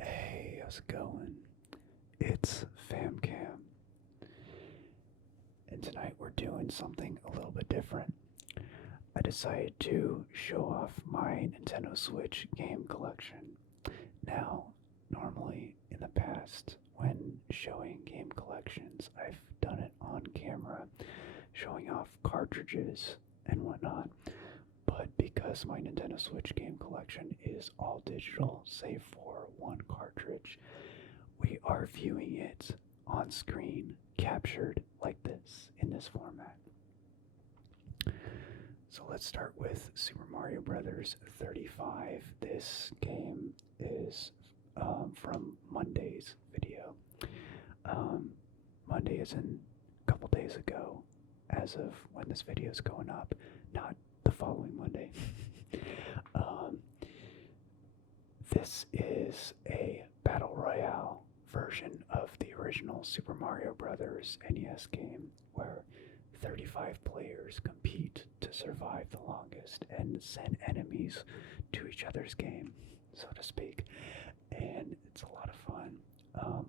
Hey, how's it going? It's FamKam, and tonight we're doing something a little bit different. I decided to show off my Nintendo Switch game collection. Now, normally in the past, when showing game collections, I've done it on camera, showing off cartridges and whatnot. But because my Nintendo Switch game collection is all digital, save for one cartridge, we are viewing it on screen, captured like this, in this format. So let's start with Super Mario Brothers 35. This game is from Monday's video. Monday is in a couple days ago, as of when this video is going up, not the following Monday. This is a Battle Royale version of the original Super Mario Brothers NES game where 35 players compete to survive the longest and send enemies to each other's game, so to speak. And it's a lot of fun.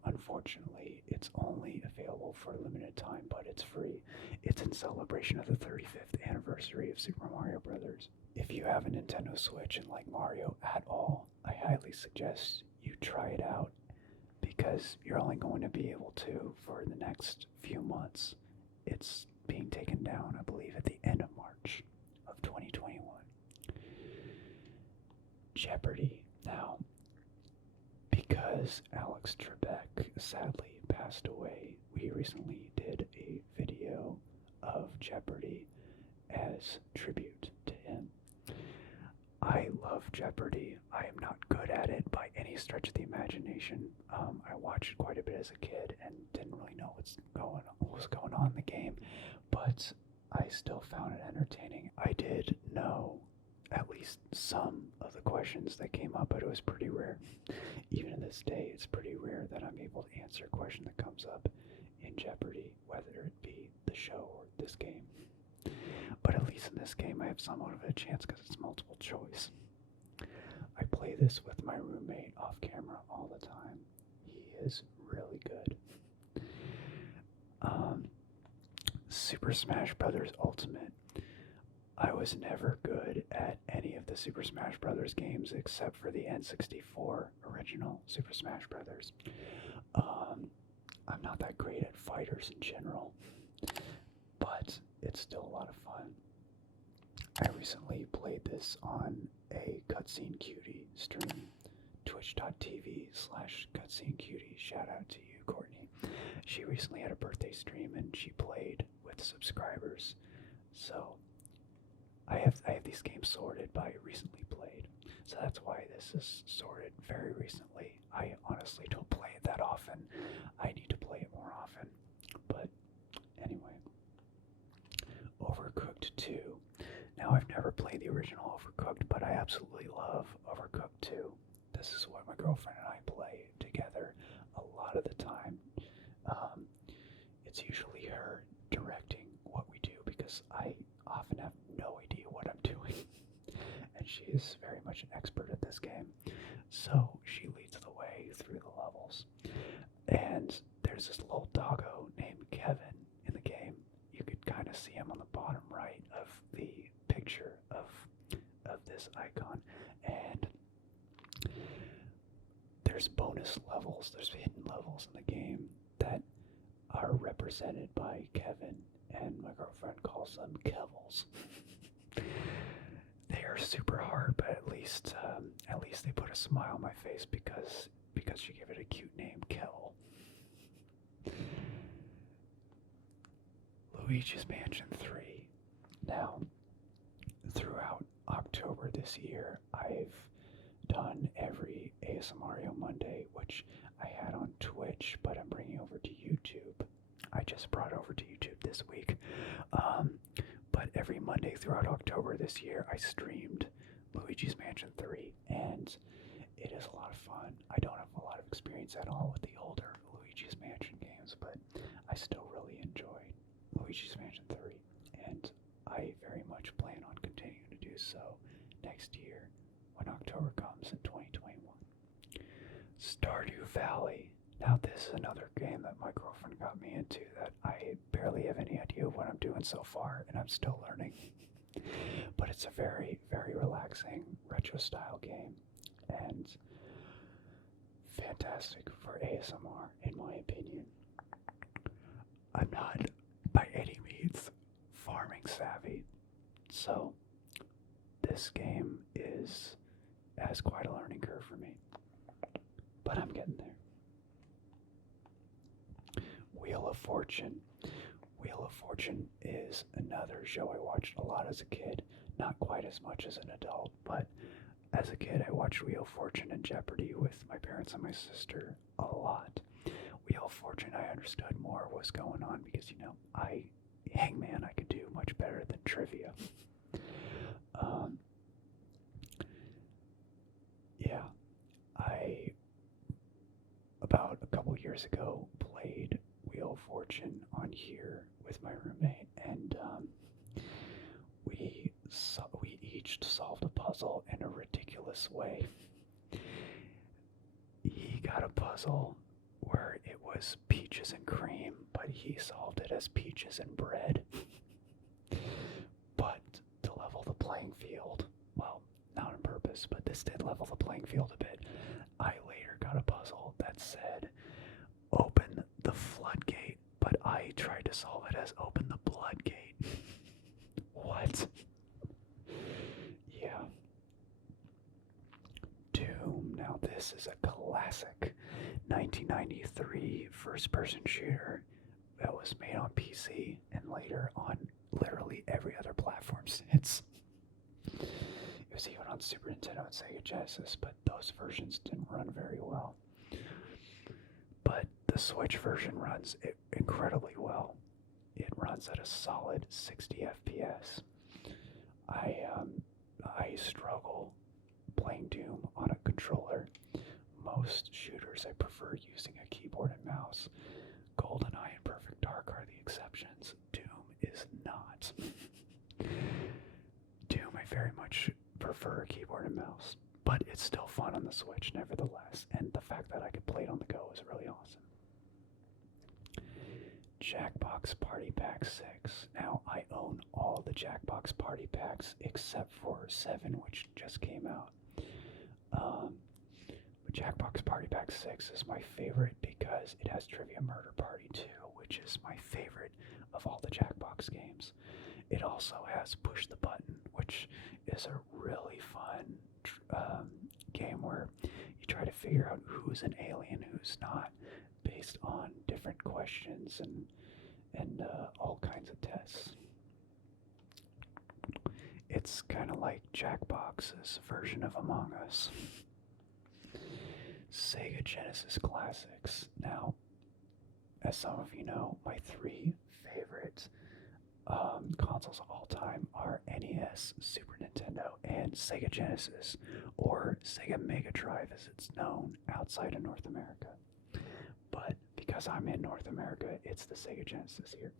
Unfortunately, it's only available for a limited time, but it's free. It's in celebration of the 35th anniversary of Super Mario Brothers. If you have a Nintendo Switch and like Mario at all, I highly suggest you try it out because you're only going to be able to for the next few months. It's being taken down, I believe, at the end of March of 2021. Jeopardy. Now, because Alex Trebek sadly passed away, we recently did a video of Jeopardy as tribute to him. I love Jeopardy. I am not good at it by any stretch of the imagination. I watched quite a bit as a kid and didn't really know what was going on in the game, but I still found it entertaining. I did know at least some of the questions that came up, but it was pretty rare. Even to this day, it's pretty rare that I'm able to answer a question that comes up in Jeopardy, whether it be the show or this game. But at least in this game, I have somewhat of a chance because it's multiple choice. I play this with my roommate off camera all the time. He is really good. Super Smash Bros. Ultimate. I was never good at any of the Super Smash Bros. Games except for the N64 original Super Smash Bros. I'm not that great at fighters in general, but it's still a lot of fun. I recently played this on a Cutscene Cutie stream, twitch.tv/Cutscene Cutie. Shout out to you, Courtney. She recently had a birthday stream and she played with subscribers. So I have these games sorted by recently played. So that's why this is sorted very recently. I honestly don't play it that often. I need to play it more often. But anyway. Overcooked 2. Now, I've never played the original Overcooked, but I absolutely love Overcooked 2. This is what my girlfriend and I play together a lot of the time. It's usually her directing what we do because I often have no idea what I'm doing. And she is very much an expert at this game. So she leads the way through the levels. And there's this little doggo named Kevin in the game. You could kind of see him on the bottom right of the picture of this icon. And there's bonus levels, there's hidden levels in the game that are represented by Kevin, and my girlfriend calls them Kevils. They are super hard, but at least they put a smile on my face because she gave it a cute name, Kevel. Luigi's Mansion 3. Now, throughout October this year, I've done every ASMR Monday, which I had on Twitch, but I'm bringing over to YouTube. I just brought over to YouTube this week. But every Monday throughout October this year, I streamed Luigi's Mansion 3, and it is a lot of fun. I don't have a lot of experience at all with the older Luigi's Mansion games, but I still really enjoyed Luigi's Mansion 3, and I very much plan on continuing to do so next year when October comes in 2021. Stardew Valley. Now this is another game that my girlfriend got me into that I barely have any idea of what I'm doing so far, and I'm still learning. But it's a very, very relaxing retro style game, and fantastic for ASMR in my opinion. I'm not by any means farming savvy, so this game has quite a learning curve for me, but I'm getting there. Wheel of Fortune. Wheel of Fortune is another show I watched a lot as a kid, not quite as much as an adult, but as a kid I watched Wheel of Fortune and Jeopardy with my parents and my sister a lot. Wheel of Fortune, I understood more what was going on because, Hangman I could do much better than trivia. Yeah, I, about a couple years ago, played Wheel of Fortune on here with my roommate, and we each solved a puzzle in a ridiculous way. He got a puzzle where it was peaches and cream, but he solved it as peaches and bread. But to level the playing field, well, not on purpose, but this did level the playing field a bit. I later got a puzzle that said, open the floodgate, but I tried to solve it as open the bloodgate. What? Yeah. Doom. Now this is a classic 1993 first-person shooter that was made on PC and later on literally every other platform since. It was even on Super Nintendo and Sega Genesis, but those versions didn't run very well. But the Switch version runs incredibly well. It runs at a solid 60 FPS. I struggle playing Doom on a controller. Most shooters I prefer using a keyboard and mouse. GoldenEye and Perfect Dark are the exceptions. Doom is not. Doom I very much prefer a keyboard and mouse, but it's still fun on the Switch nevertheless, and the fact that I could play it on the go is really awesome. Jackbox Party Pack 6. Now, I own all the Jackbox Party Packs except for 7, which just came out. But Jackbox Party Pack 6 is my favorite because it has Trivia Murder Party 2, which is my favorite of all the Jackbox games. It also has Push the Button, which is a really fun game where you try to figure out who's an alien, who's not, based on different questions and all kinds of tests. It's kind of like Jackbox's version of Among Us. Sega Genesis Classics. Now, as some of you know, my 3 favorite consoles of all time are NES, Super Nintendo, and Sega Genesis, or Sega Mega Drive as it's known outside of North America. But because I'm in North America, it's the Sega Genesis here.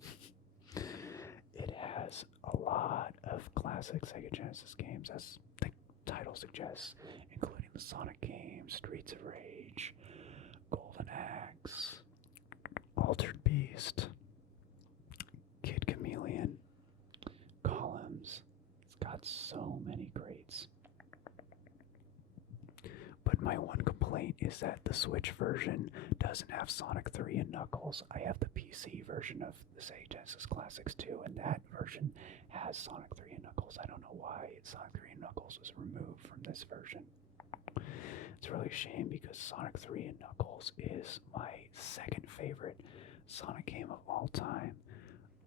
It has a lot of classic Sega Genesis games, as the title suggests, including the Sonic games, Streets of Rage, Golden Axe, Altered Beast, Kid Chameleon, Columns. It's got so many greats. But my one complaint is that the Switch version doesn't have Sonic 3 and Knuckles. I have the PC version of the Sega Genesis Classics 2, and that version has Sonic 3 and Knuckles. I don't know why Sonic 3 and Knuckles was removed from this version. It's really a shame because Sonic 3 and Knuckles is my second favorite Sonic game of all time,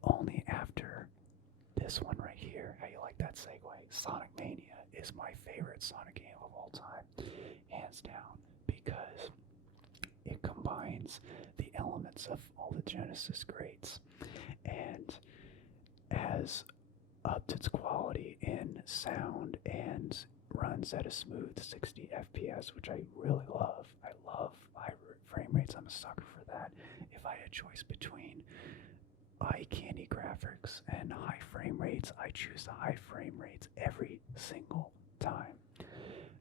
only after this one right here. How you like that segue? Sonic Mania is my favorite Sonic game of all time, hands down, because it combines the elements of all the Genesis greats and has upped its quality in sound and runs at a smooth 60 FPS, which I really love. I love high frame rates. I'm a sucker for that. If I had a choice between eye candy graphics and high frame rates, I choose the high frame rates every single time,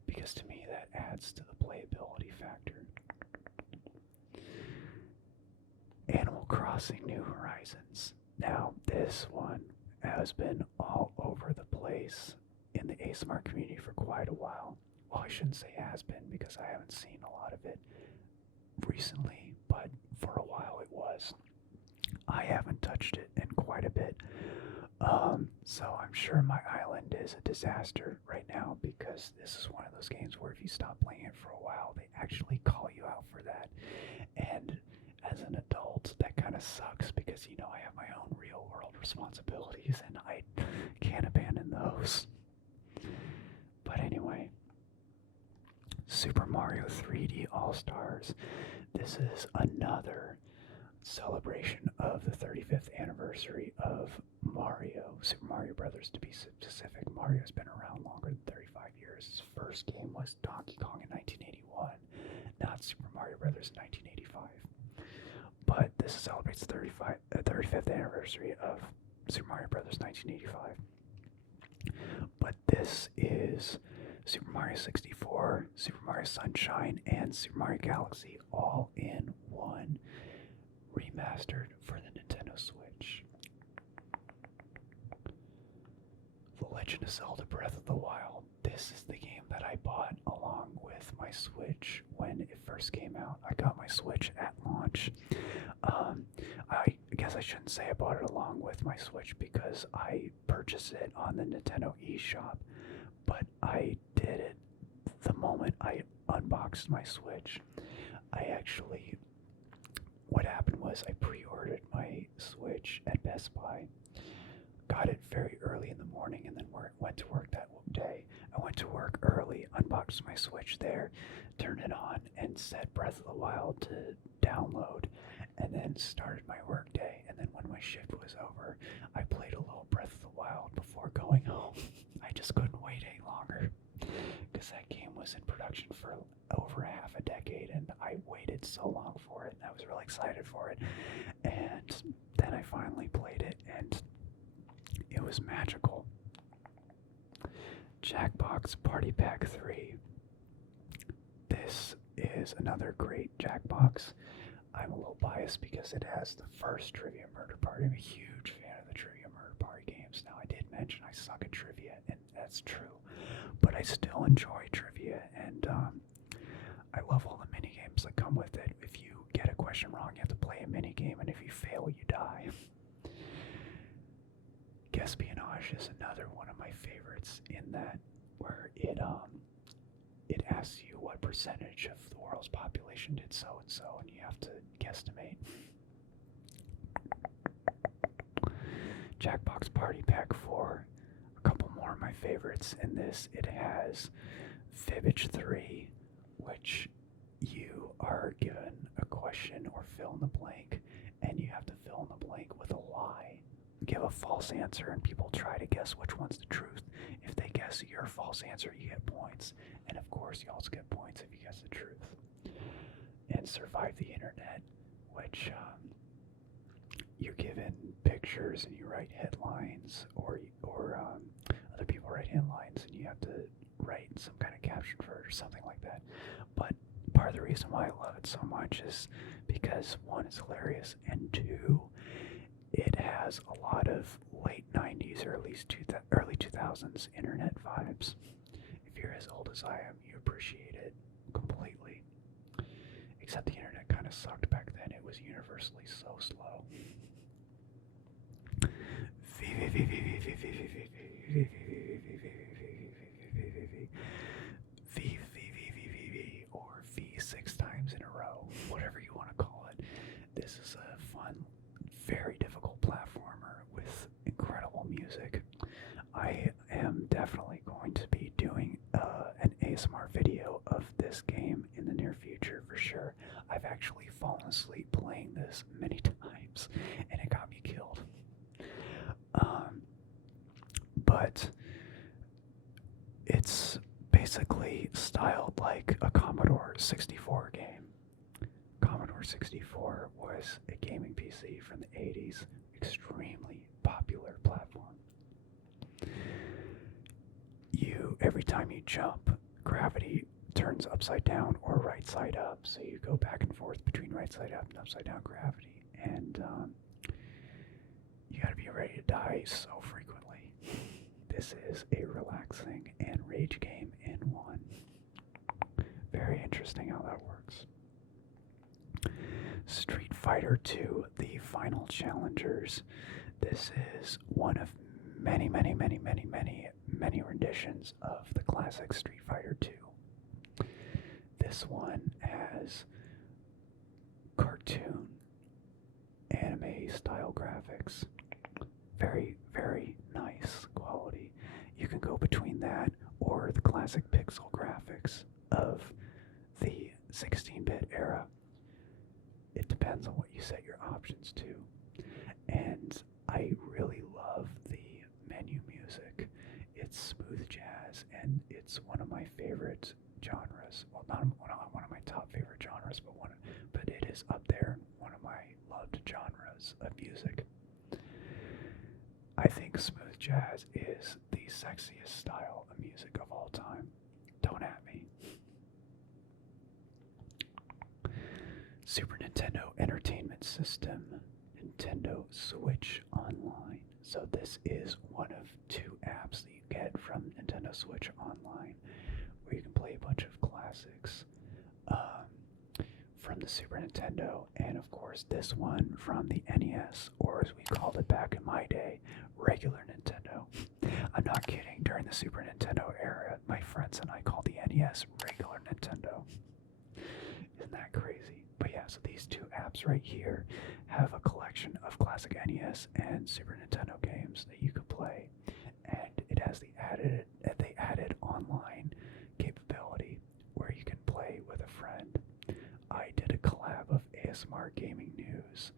because to me that adds to the playability factor. Crossing New Horizons. Now, this one has been all over the place in the ASMR community for quite a while. Well, I shouldn't say has been because I haven't seen a lot of it recently, but for a while it was. I haven't touched it in quite a bit. So I'm sure my island is a disaster right now because this is one of those games where if you stop playing it for a while, they actually call you out for that. And as an adult, that kind of sucks because, I have my own real world responsibilities and I can't abandon those. But anyway, Super Mario 3D All-Stars. This is another celebration of the 35th anniversary of Mario, Super Mario Brothers to be specific. Mario's been around longer than 35 years. His first game was Donkey Kong in 1981, not Super Mario Brothers in 1985. But this celebrates the 35th anniversary of Super Mario Brothers 1985. But this is Super Mario 64, Super Mario Sunshine, and Super Mario Galaxy all in one, remastered for the Nintendo Switch. The Legend of Zelda Breath of the Wild. This is the game that I bought along with my Switch when it first came out. I got my Switch at launch. I guess I shouldn't say I bought it along with my Switch because I purchased it on the Nintendo eShop, but I did it the moment I unboxed my Switch. What happened was I pre-ordered my Switch at Best Buy, got it very early in the morning, and then went to work that day. I went to work early, unboxed my Switch there, turned it on, and set Breath of the Wild to download, and then started my work day. And then when my shift was over, I played a little Breath of the Wild before going home. I just couldn't wait any longer because that game was in production for over half a decade, and I waited so long for it, and I was really excited for it. And then I finally played it, and it was magical. Jackbox Party Pack 3. This is another great Jackbox. I'm a little biased because it has the first Trivia Murder Party. I'm a huge fan of the Trivia Murder Party games. Now, I did mention I suck at trivia, and that's true, but I still enjoy trivia, and I love all the mini games that come with it. If you get a question wrong, you have to play a mini game, and if you fail, you die. Espionage is another one of my favorites in that where it asks you what percentage of the world's population did so and so, and you have to guesstimate. Jackbox Party Pack 4, a couple more of my favorites in this. It has Fibbage 3, which you are given a question or fill in the blank, and you have to fill in the blank with a lie. Give a false answer, and people try to guess which one's the truth. If they guess your false answer, you get points, and of course you also get points if you guess the truth. And Survive the Internet, which you're given pictures and you write headlines, or other people write headlines, and you have to write some kind of caption for it or something like that. But part of the reason why I love it so much is because, one, it's hilarious, and two, it has a lot of late 90s or at least early 2000s internet vibes. If you're as old as I am, you appreciate it completely. Except the internet kind of sucked back then. It was universally so slow. Or V 6 times in a row, whatever you want to call it. This is a fun, very difficult platformer with incredible music. I am definitely going to be doing an ASMR video of this game in the near future for sure. I've actually fallen asleep playing this many times, and it got me killed. But it's basically styled like a Commodore 64 game. Commodore 64 was a gaming PC from the 80s, extremely popular platform. Every time you jump, gravity turns upside down or right side up, so you go back and forth between right side up and upside down gravity, and you gotta be ready to die so frequently. This is a relaxing and rage game in one. Very interesting how that works. Street Fighter 2, the final challengers. This is one of many renditions of the classic Street Fighter 2. This one has cartoon anime style graphics. Very nice quality. You can go between that or the classic pixel graphics of the 16-bit era. It depends on what you set your options to. And I really love the menu music. It's smooth jazz, and it's one of my favorite genres. Well, not one of my top favorite genres, but it is up there, one of my loved genres of music. I think smooth jazz is the sexiest style of music of all time. Don't at me. Super Nintendo Entertainment System, Nintendo Switch Online. So this is one of two apps that you get from Nintendo Switch Online, where you can play a bunch of classics from the Super Nintendo, and of course this one from the NES, or as we called it back in my day, regular Nintendo. I'm not kidding, during the Super Nintendo era, my friends and I called the NES regular Nintendo. Isn't that crazy? But yeah, so these two apps right here have a collection of classic NES and Super Nintendo games that you could play, and it has they added online capability where you can play with a friend. I did a collab of ASMR Gaming News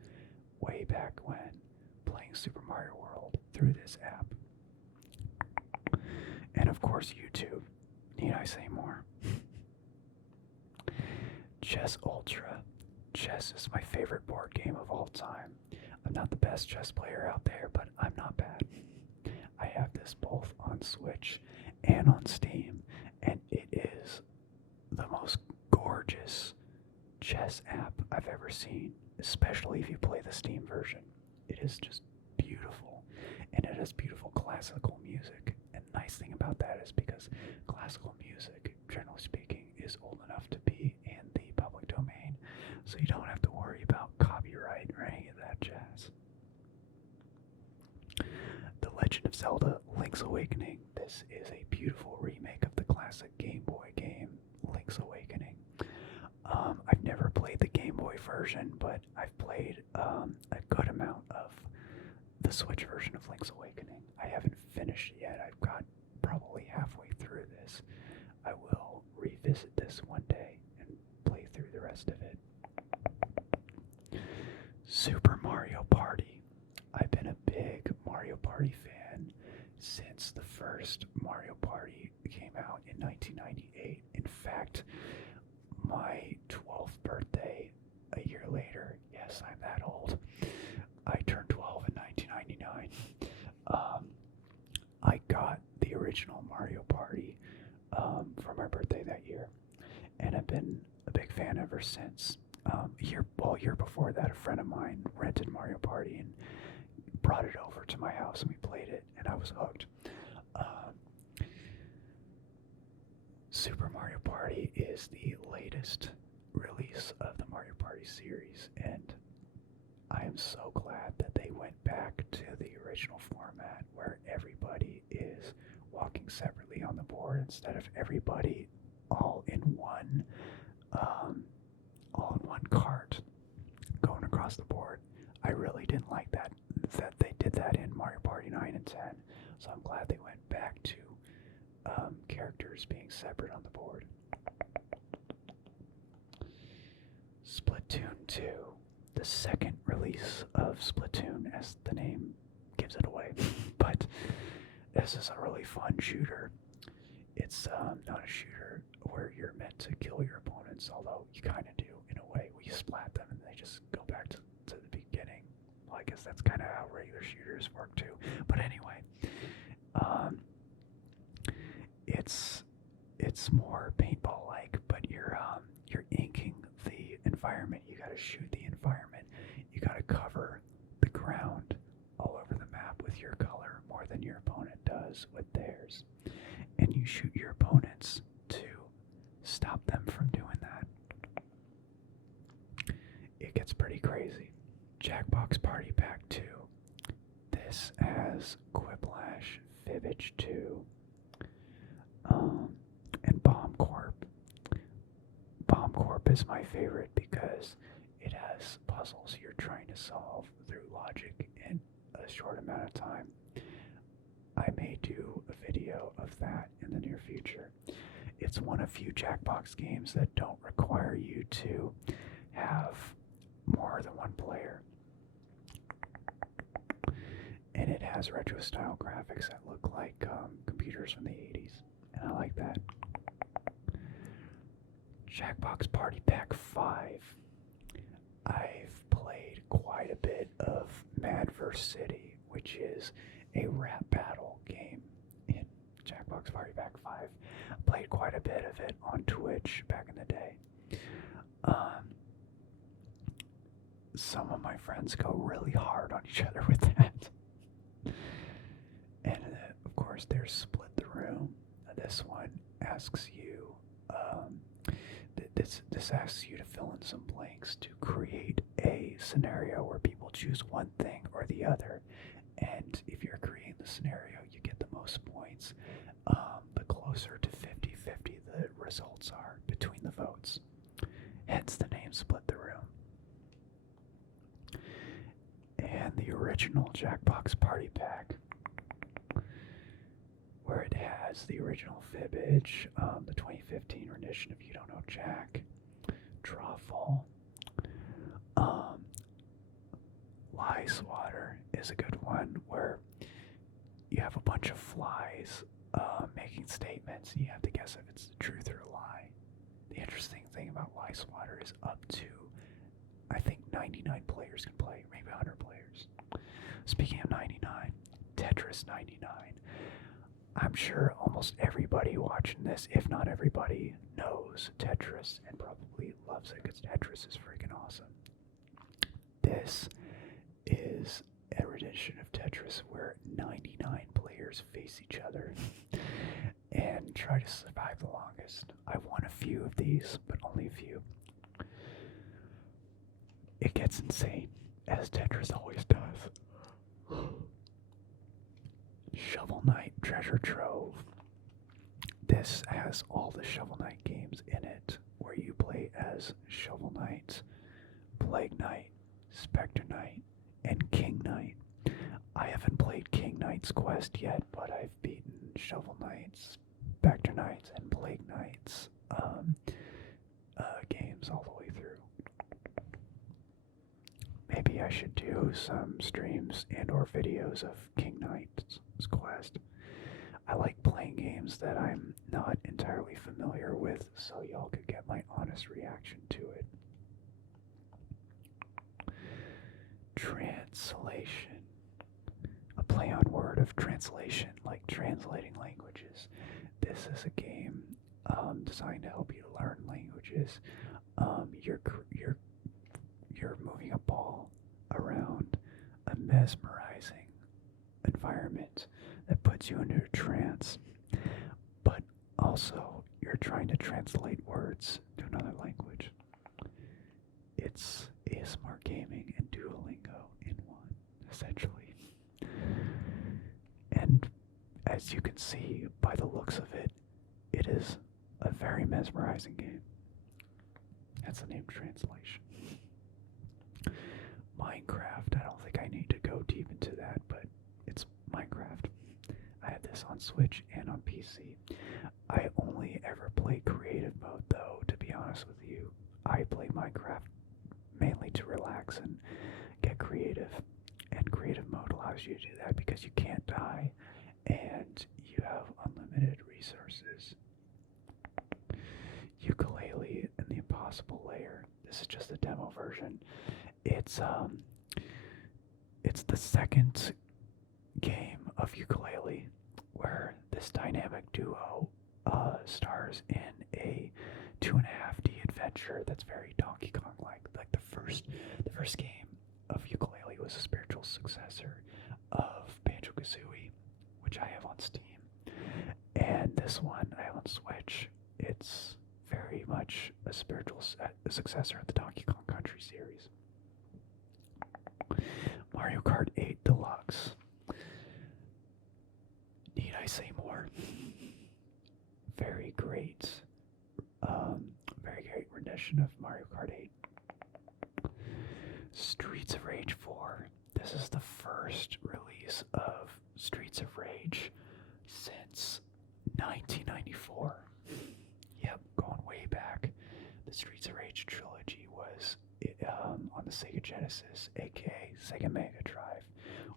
way back when, playing Super Mario World through this app. And of course YouTube. Need I say more? Chess Ultra. Chess is my favorite board game of all time. I'm not the best chess player out there, but I'm not bad. I have this both on Switch and on Steam, and it is the most gorgeous chess app I've ever seen, especially if you play the Steam version. It is just beautiful, and it has beautiful classical music. And the nice thing about that is because classical music, generally speaking, is old enough to be in the public domain, so you don't have to worry about copyright or any of that jazz. The Legend of Zelda Link's Awakening. This is a beautiful remake of the classic Game Boy game, Link's Awakening. I've never played the Game Boy version, but I've played a good amount of the Switch version of Link's Awakening. I haven't finished it yet. I've got probably halfway through this. I will revisit this one day and play through the rest of it. Super Mario Party. I've been a big Mario Party fan since the first Mario Party came out in 1998. In fact, my 12th birthday, a year later, yes, I'm that old, I turned 12 in 1999, I got the original Mario Party for my birthday that year, and I've been a big fan ever since. A year before that, a friend of mine rented Mario Party and brought it over to my house, and we played it, and I was hooked. Super Mario Party is the latest release of the Mario Party series, and I am so glad that they went back to the original format where everybody is walking separately on the board instead of everybody all in one cart going across the board. I really didn't like that they did that in Mario Party 9 and 10, so I'm glad they went back to characters being separate on the board. Splatoon 2, the second release of Splatoon, as the name gives it away. But this is a really fun shooter. It's not a shooter where you're meant to kill your opponents, although you kind of do in a way, where you splat them and they just go back to the beginning. Well, I guess that's kind of how regular shooters work too. But anyway, it's more paintball-like, but you're inking the environment. You got to shoot the environment. You gotta cover the ground all over the map with your color more than your opponent does with theirs. And you shoot your opponents to stop them from doing that. It gets pretty crazy. Jackbox Party Pack 2. This has Quiplash, Fibbage 2, and Bomb Corp. Bomb Corp is my favorite because it has puzzles you're trying to solve through logic in a short amount of time. I may do a video of that in the near future. It's one of few Jackbox games that don't require you to have more than one player. And it has retro style graphics that look like computers from the 80s. And I like that. Jackbox Party Pack 5. I've played quite a bit of Mad vs. City, which is a rap battle game in Jackbox Party Pack 5. I played quite a bit of it on Twitch back in the day. Some of my friends go really hard on each other with that. And of course there's Split the Room. This one asks you, this asks you to fill in some blanks to create a scenario where people choose one thing or the other. And if you're creating the scenario, you get the most points. The closer to 50-50 the results are between the votes. Hence the name Split the Room. And the original Jackbox Party Pack, where it has the original Fibbage, the 2015 rendition of You Don't Know Jack, Drawful, Lie Swatter is a good one, where you have a bunch of flies making statements, and you have to guess if it's the truth or a lie. The interesting thing about Lie Swatter is up to, I think, 99 players can play, maybe 100 players. Speaking of 99, Tetris 99. I'm sure almost everybody watching this, if not everybody, knows Tetris and probably loves it because Tetris is freaking awesome. This is a rendition of Tetris where 99 players face each other and try to survive the longest. I've won a few of these, but only a few. It gets insane, as Tetris always does. Shovel Knight Treasure Trove. This has all the Shovel Knight games in it, where you play as Shovel Knight, Plague Knight, Spectre Knight, and King Knight. I haven't played King Knight's Quest yet, but I've beaten Shovel Knight's, Spectre Knight's, and Plague Knight's games all the way through. Maybe I should do some streams and or videos of King Knight's Quest. I like playing games that I'm not entirely familiar with, so y'all could get my honest reaction to it. Translation. A play on word of translation, like translating languages. This is a game designed to help you learn languages. You're moving a ball around a mesmerizing environment that puts you into a trance, but also you're trying to translate words to another language. It's ASMR gaming and Duolingo in one, essentially. And as you can see by the looks of it, it is a very mesmerizing game. That's the name translation. Minecraft, I don't think I need to go deep into that, but it's Minecraft. I have this on Switch and on PC. I only ever play creative mode though, to be honest with you. I play Minecraft mainly to relax and get creative. And creative mode allows you to do that because you can't die and you have unlimited resources. Ukulele and the Impossible Layer. This is just the demo version. It's the second game of Ukulele where this dynamic duo stars in a 2.5D adventure that's very Donkey Kong-like. Like the first game of was a spiritual successor of Banjo-Kazooie, which I have on Steam. And this one I have on Switch. It's very much a spiritual successor of the Donkey Kong Country series. Mario Kart 8 Deluxe. Need I say more? Very great rendition of Mario Kart 8. Streets of Rage 4. This is the first release of Streets of Rage since 1994. Yep, going way back. The Streets of Rage trilogy was on the Sega Genesis, aka Sega Mega Drive,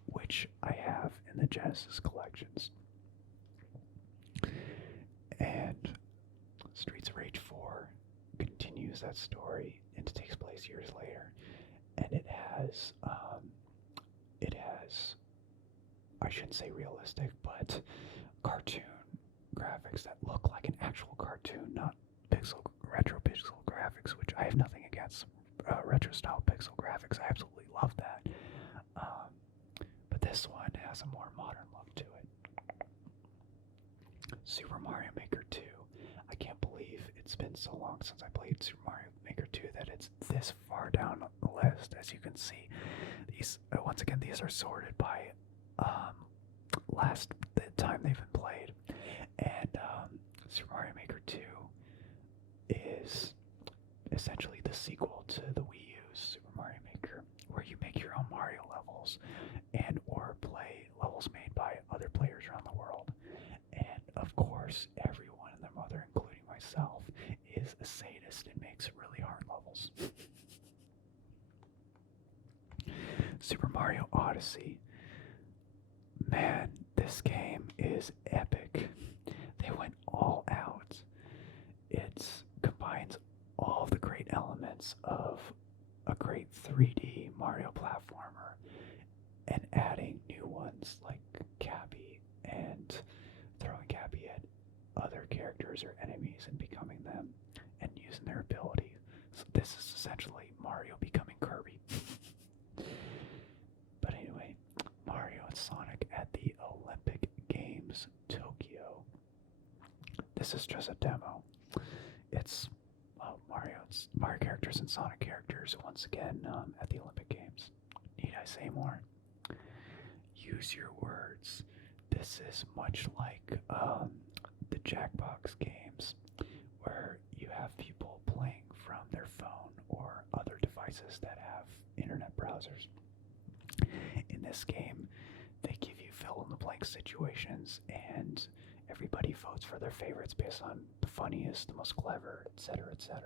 which I have in the Genesis collections. And Streets of Rage 4 continues that story, and it takes place years later, and it has I shouldn't say realistic, but cartoon graphics that look like an actual cartoon, not retro pixel graphics, which I have nothing against retro style pixel graphics. I absolutely love that. But this one has a more modern look to it. Super Mario Maker 2. I can't believe it's been so long since I played Super Mario Maker 2 that it's this far down the list. As you can see, these once again, these are sorted by the time they've been played. And Super Mario Maker 2 is essentially the sequel to the Wii U's Super Mario Maker, where you make your own Mario levels and or play levels made by other players around the world. And of course, everyone and their mother, including myself, is a sadist and makes really hard levels. Super Mario Odyssey. Man, this game is epic. They went all out. It combines all the great elements of a great 3D Mario platformer and adding new ones like Cappy and throwing Cappy at other characters or enemies and becoming them and using their ability. So this is essentially Mario becoming Kirby. But anyway, Mario and Sonic at the Olympic Games Tokyo. This is just a demo. It's Mario characters and Sonic characters once again at the Olympic Games. Need I say more? Use your words. This is much like the Jackbox games, where you have people playing from their phone or other devices that have internet browsers. In this game, they give you fill-in-the-blank situations, and everybody votes for their favorites based on the funniest, the most clever, etc., etc.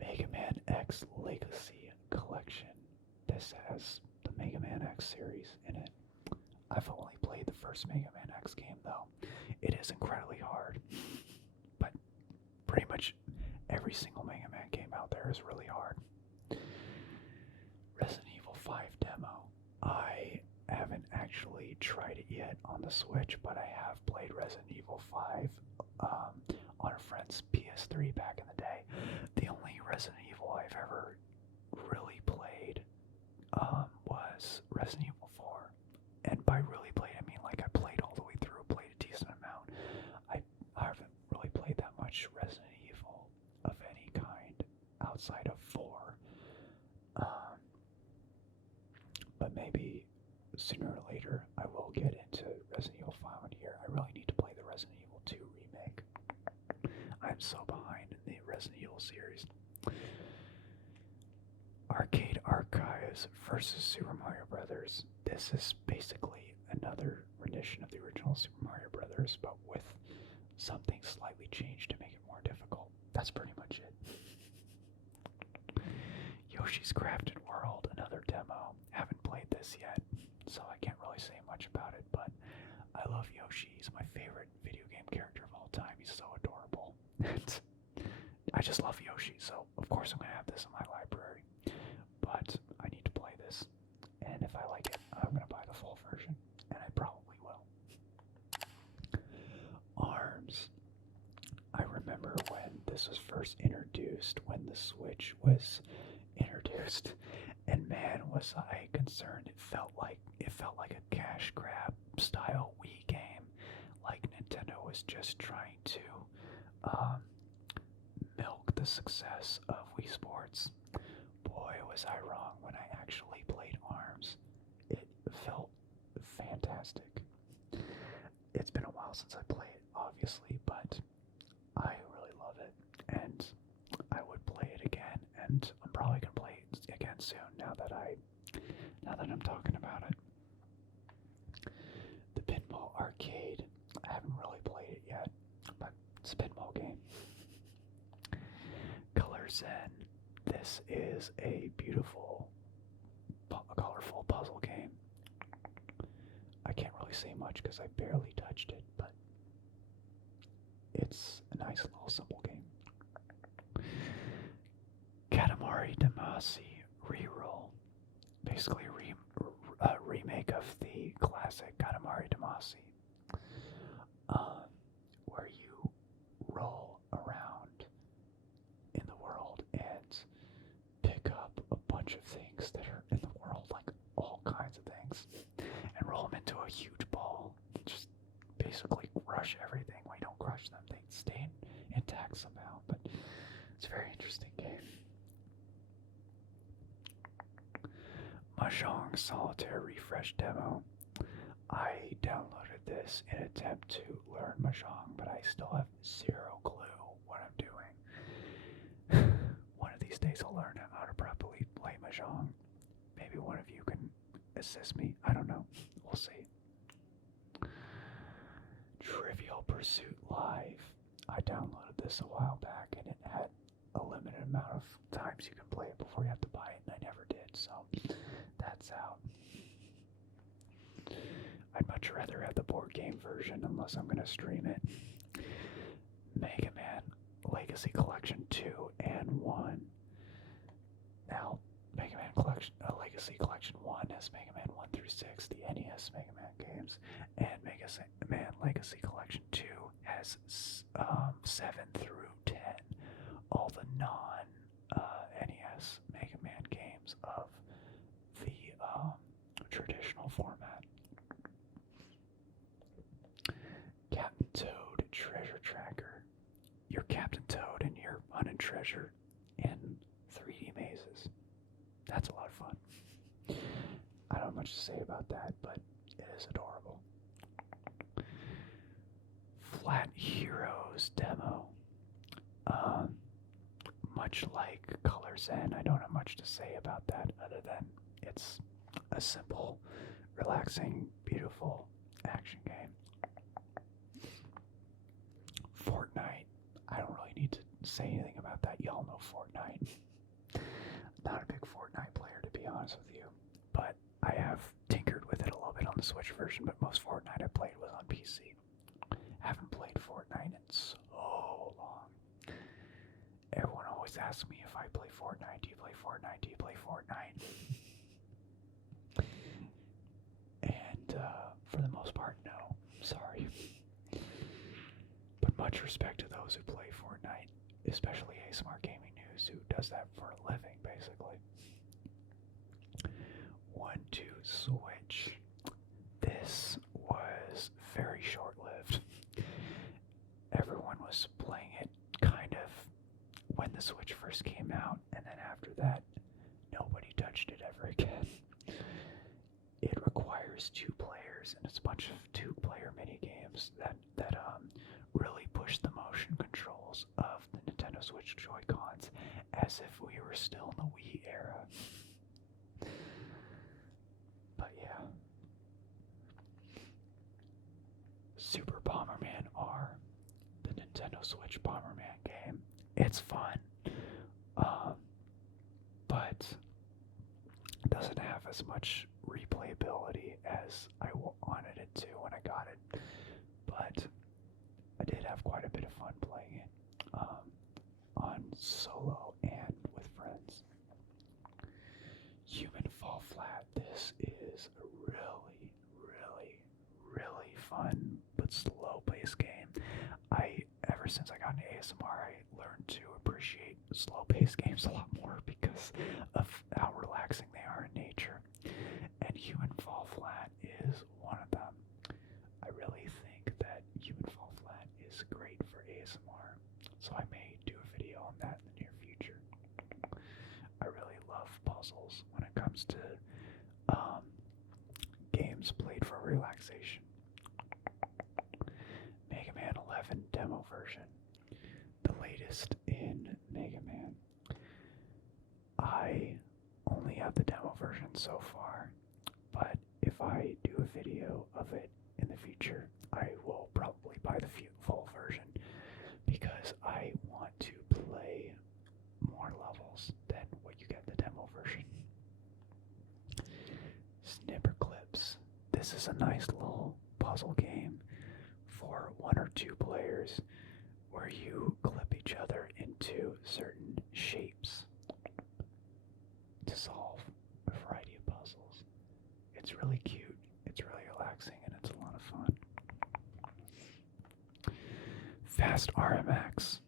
Mega Man X Legacy Collection. This has the Mega Man X series in it. I've only played the first Mega Man X game, though. It is incredibly hard, but pretty much every single Mega Man game out there is really hard. Resident Evil 5 demo. I haven't actually tried it yet on the Switch, but I have played Resident Evil 5 on a friend's PS3 back in the day. The only Resident Evil I've ever really played was Resident Evil 4. And by really played, I mean like I played all the way through, played a decent amount. I haven't really played that much Resident Evil of any kind outside of 4. But maybe sooner or later I will get into Resident Evil 5 on here. I really need to play the Resident Evil 2 remake. I'm so behind in the Resident Evil series. Arcade Archives versus Super Mario Brothers. This is basically another rendition of the original Super Mario Brothers, but with something slightly changed to make it more difficult. That's pretty much it. Yoshi's Crafted World, another demo. Haven't played this yet, so I can't really say much about it, but I love Yoshi. He's my favorite video game character of all time. He's so adorable. And I just love Yoshi, so of course I'm going to have this in my library. But I need to play this, and if I like it, I'm going to buy the full version, and I probably will. ARMS. I remember when this was first introduced, when the Switch was introduced, and man, was I concerned. It felt like a cash grab style Wii game, like Nintendo was just trying to um, milk the success of Wii Sports. Boy, was I wrong when I actually played ARMS. It felt fantastic. It's been a while since I played it, obviously, but I really love it, and I would play it again, and I'm probably gonna play it again soon now that I'm talking about it. The Pinball Arcade, I haven't really played it yet, but it's a pinball game. Color Zen, this is a beautiful, colorful puzzle game. I can't really say much because I barely touched it, but it's a nice little simple game. Katamari Damacy Reroll, basically a remake of the classic Katamari Damacy, where you roll around in the world and pick up a bunch of things that are in the world, like all kinds of things, and roll them into a huge ball. Just basically crush everything. We don't crush them; they stay intact somehow. But it's a very interesting game. Mahjong Solitaire Refresh Demo. I downloaded this in an attempt to learn Mahjong, but I still have zero clue what I'm doing. One of these days I'll learn how to properly play Mahjong. Maybe one of you can assist me. I don't know. We'll see. Trivial Pursuit Live. I downloaded this a while back, and it had a limited amount of times you can play it before you have to buy it, and I never did, so that's out. I'd much rather have the board game version unless I'm going to stream it. Megaman Legacy Collection 2 and 1. Now, Megaman Legacy Collection 1 has Mega Man 1 through 6, the NES Mega Man games, and Megaman Legacy Collection 2 has 7 through 10, all the non-NES Mega Man games of the traditional format. Captain Toad Treasure Tracker. You're Captain Toad and you're hunting treasure in 3D mazes. That's a lot of fun. I don't have much to say about that, but it is adorable. Flat Heroes demo. Much like Color Zen, I don't have much to say about that other than it's a simple, relaxing, beautiful action game. Fortnite. I don't really need to say anything about that. Y'all know Fortnite. Not a big Fortnite player, to be honest with you, but I have tinkered with it a little bit on the Switch version, but most Fortnite I played was on PC. Haven't played Fortnite in so long. Everyone always asks me if I play Fortnite. Do you play Fortnite? Do you play Fortnite? And for the most part, no. Sorry. But much respect to those who play Fortnite, especially ASMR Gaming News, who does that for a living, basically. 1-2 Switch. This was very short-lived. Everyone was playing it kind of when the Switch first came out, and then after that, nobody touched it ever again. It requires 2 players, and it's a bunch of 2-player minigames that really push the motion controls of the Nintendo Switch Joy-Cons as if we were still in the Wii era. But yeah. Super Bomberman R, the Nintendo Switch Bomberman game. It's fun, but doesn't have as much replayability as I wanted it to when I got it. But I did have quite a bit of fun playing it on solo and with friends. Human Fall Flat. This is a really, really, really fun but slow-paced game. Ever since I got into ASMR, I learned to appreciate slow-paced games a lot more because of how relaxing they are in nature. And Human Fall Flat is one of them. I really think that Human Fall Flat is great for ASMR, so I may do a video on that in the near future. I really love puzzles when it comes to games played for relaxation. Megaman 11 demo version, the latest in Megaman. I only have the demo version so far, but if I do a video of it in the future, I will probably buy the full version because I want to play more levels than what you get in the demo version. Snipperclips. This is a nice little puzzle game for 1 or 2 players where you clip each other into certain shapes to solve a variety of puzzles. It's really cute, it's really relaxing, and it's a lot of fun. Fast RMX.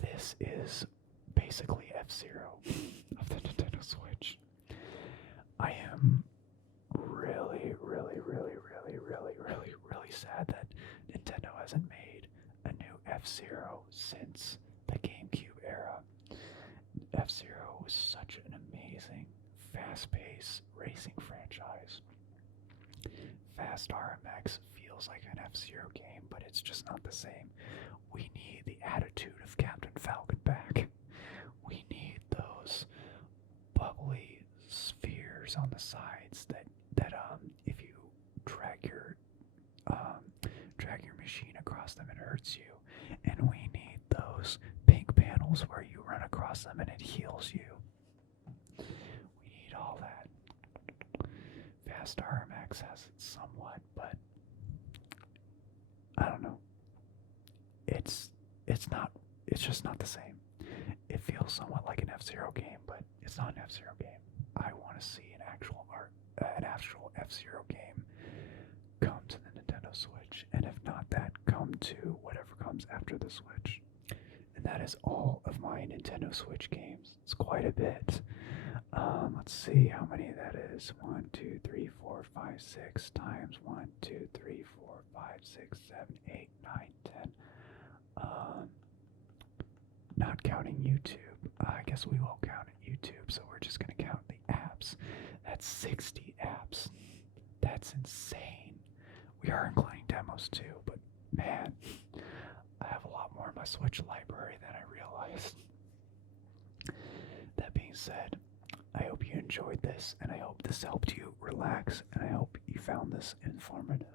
This is basically F-Zero of the Nintendo Switch. I am really sad that Nintendo hasn't made a new F-Zero since the GameCube era. F-Zero was such an amazing, fast-paced racing franchise. Fast RMX feels like an F-Zero game, but it's just not the same. We need the attitude of Captain Falcon back. We need those bubbly spheres on the sides that if you drag your machine across them, it hurts you. And we need those pink panels where you run across them and it heals you. We need all that. Fast RMX has it somewhat, but I don't know. It's just not the same. It feels somewhat like an F-Zero game, but it's not an F-Zero game. I want to see an actual F-Zero game come to the Nintendo Switch, and if not that, come to whatever comes after the Switch. And that is all of my Nintendo Switch games. It's quite a bit. Let's see how many that is. 1, 2, 3, 4, 5, 6 times 1, 2, 3, 4, 5, 6, 7, 8, 9, 10. Not counting YouTube. I guess we won't count YouTube, so we're just going to count the apps. That's 60 apps. That's insane. We are including demos too, but man, I have a lot more in my Switch library than I realized. That being said, I hope you enjoyed this, and I hope this helped you relax, and I hope you found this informative.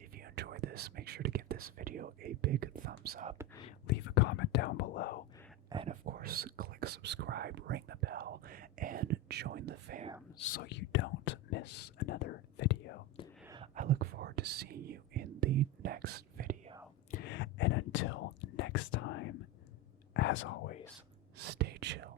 If you enjoyed this, make sure to give this video a big thumbs up, leave a comment down below, and of course, click subscribe, ring the bell, and join the fam so you don't miss another video. I look forward to seeing you in the next video. And until next time, as always, stay chill.